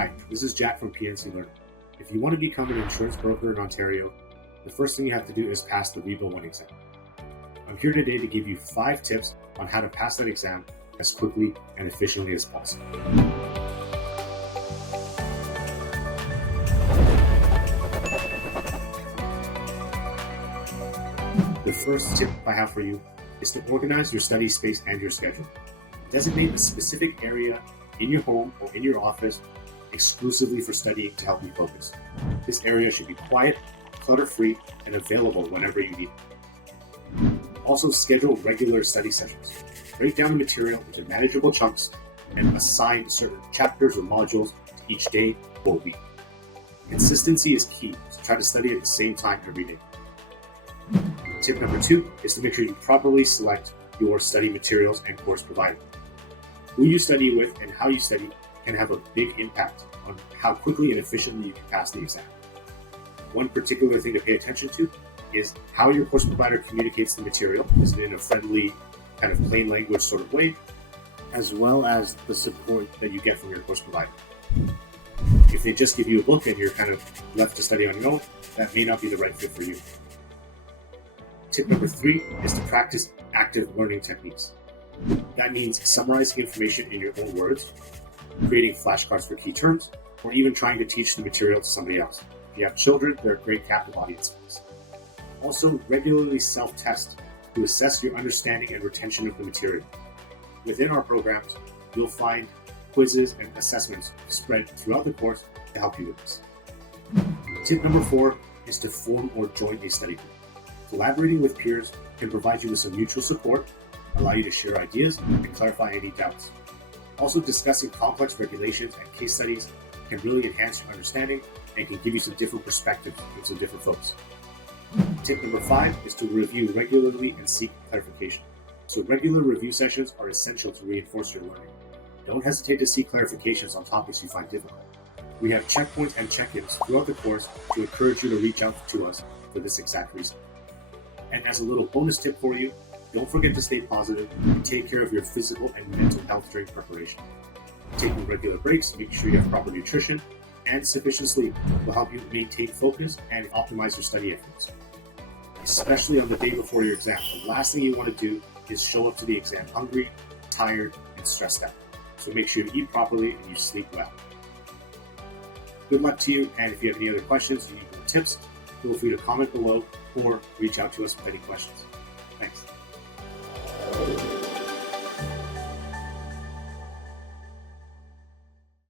Hi, this is Jack from PNC Learning. If you want to become an insurance broker in Ontario, the first thing you have to do is pass the RIBO 1 exam. I'm here today to give you 5 tips on how to pass that exam as quickly and efficiently as possible. The first tip I have for you is to organize your study space and your schedule. Designate a specific area in your home or in your office exclusively for studying to help you focus. This area should be quiet, clutter-free, and available whenever you need it. Also, schedule regular study sessions. Break down the material into manageable chunks and assign certain chapters or modules to each day or week. Consistency is key, so try to study at the same time every day. Tip number 2 is to make sure you properly select your study materials and course provider. Who you study with and how you study can have a big impact on how quickly and efficiently you can pass the exam. One particular thing to pay attention to is how your course provider communicates the material. Is it in a friendly, kind of plain language sort of way, as well as the support that you get from your course provider. If they just give you a book and you're kind of left to study on your own, that may not be the right fit for you. Tip number 3 is to practice active learning techniques. That means summarizing information in your own words, creating flashcards for key terms, or even trying to teach the material to somebody else. If you have children, they're a great captive audience for this. Also, regularly self-test to assess your understanding and retention of the material. Within our programs, you'll find quizzes and assessments spread throughout the course to help you with this. Tip number 4 is to form or join a study group. Collaborating with peers can provide you with some mutual support, allow you to share ideas, and clarify any doubts. Also, discussing complex regulations and case studies can really enhance your understanding and can give you some different perspectives from some different folks. Tip number 5 is to review regularly and seek clarification. So regular review sessions are essential to reinforce your learning. Don't hesitate to seek clarifications on topics you find difficult. We have checkpoints and check-ins throughout the course to encourage you to reach out to us for this exact reason. And as a little bonus tip for you, don't forget to stay positive and take care of your physical and mental health during preparation. Taking regular breaks, making sure you have proper nutrition, and sufficient sleep will help you maintain focus and optimize your study efforts. Especially on the day before your exam, the last thing you want to do is show up to the exam hungry, tired, and stressed out. So make sure you eat properly and you sleep well. Good luck to you, and if you have any other questions or you need more tips, feel free to comment below or reach out to us with any questions. Thanks.